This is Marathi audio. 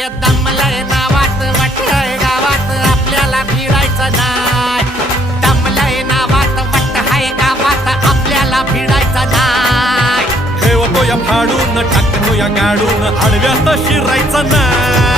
हे दमलंय नावात वाटय गावात आपल्याला भिडायचं नाय. दमलंय नावात वाट हाय गावात आपल्याला भिडायचं नाय. ठेवतो या फाडून टाकतो या गाडून आडव्यात शिरायचं नाय.